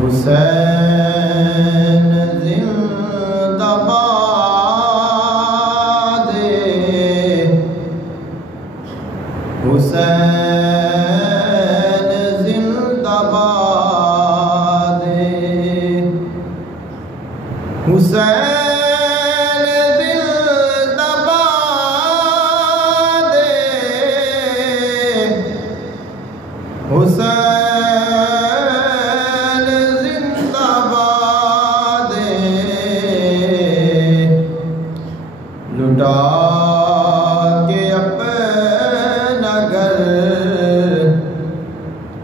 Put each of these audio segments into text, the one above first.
हुसैन जिंदाबाद, हुसैन जिंदाबाद, हुसैन जिंदाबाद, हुसैन लुटा के अपना घर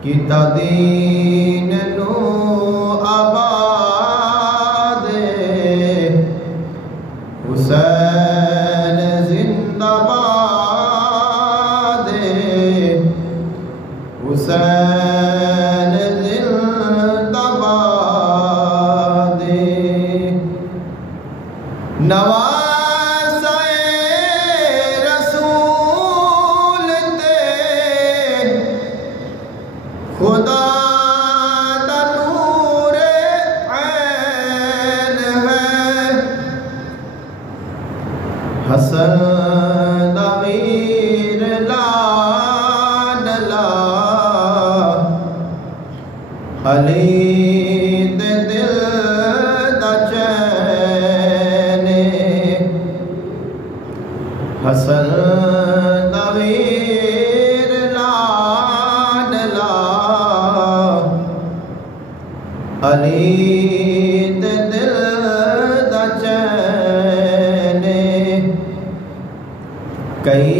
कीता दीन नू आबाद, हुसैन जिंदाबाद, हुसैन जिंदाबाद। खुदा दा नूरे ऐन है, हसन दा वीर लाडला, अली दे दिल दा चैन, हसन दा वीर अली दे दिल दा चैन। कई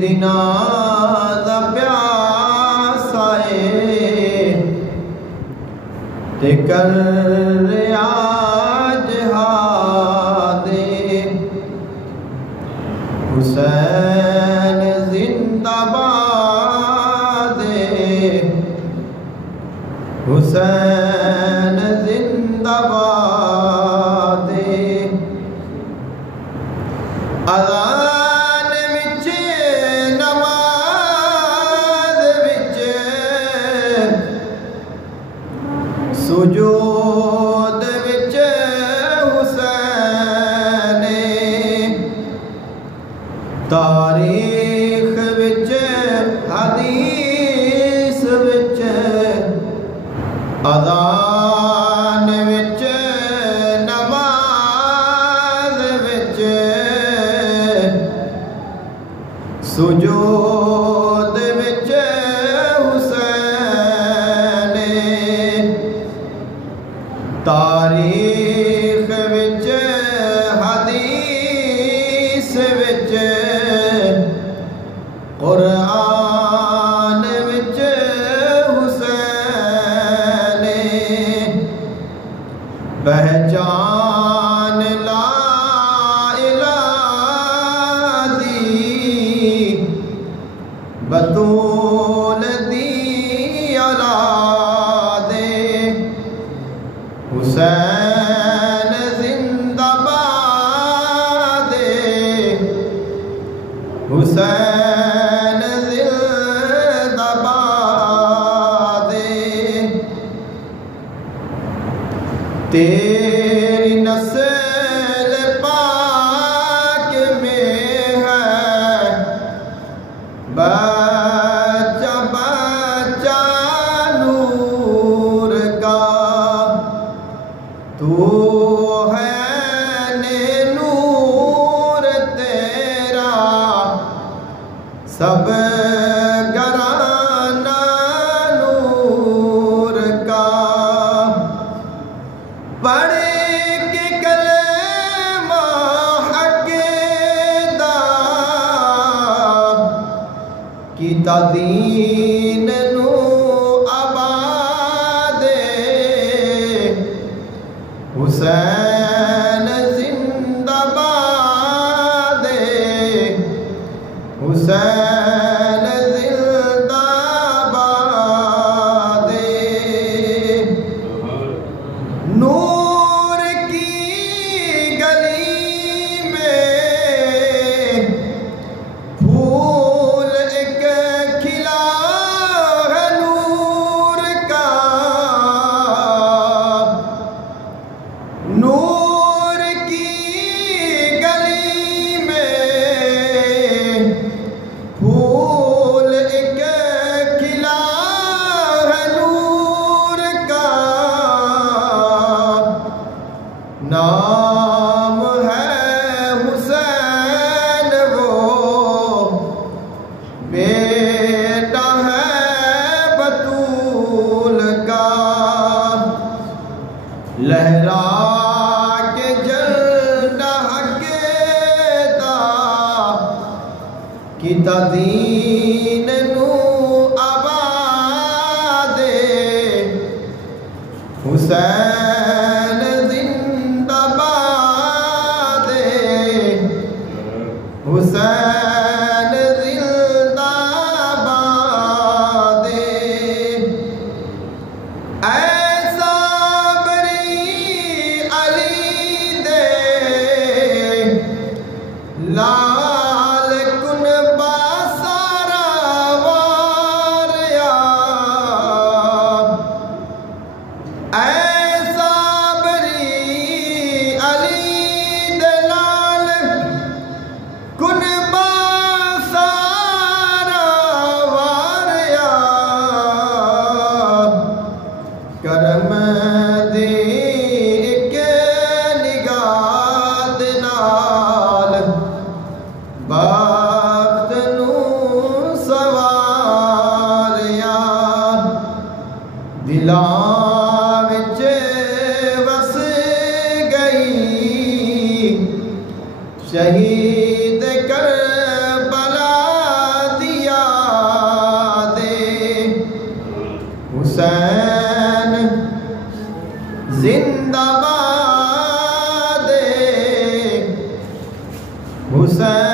दिनां दा प्यासा ते कर रिया जिहाद, हुसैन जिंदाबाद, हुसैन जिंदाबाद। अज़ान विच नमाज विच सुजूद विच हुसैन, तारीख विच हदीस विच, अज़ान विच नमाज विच सुजूद विच हुसैन, तारीख विच हदीस विच, कुरान विच हुसैन। पहचान ला इलाहा दी, बतूल दी औलाद, हुसैन जिंदाबाद, हुसैन जिंदाबाद। तेरी नस्ल पाक में है, बच्चा बच्चा नूर का, तू है ने नूर तेरा, सब घराना नूर का। पढ़ के कलमा हक दा, कीता दीन नू आबाद, हुसैन जिंदाबाद, हुसैन जिंदाबाद। नूर की गली में फूल एक खिला है नूर का, लहरा के झंडा हकेदा कि दीन नू आबादे हुसैन जिंदाबाद हुसैन जिंदाबाद ऐसा बरी अली दे लाल कुन बासारा वारिया ऐसा बरी अली दे लाल कुन बासारा वारिया करम दे के निगाह नाल बात नू सवारिया दिलां विच वस गई शहीद करबला दिया दे हुसैन जिंदाबाद हुसैन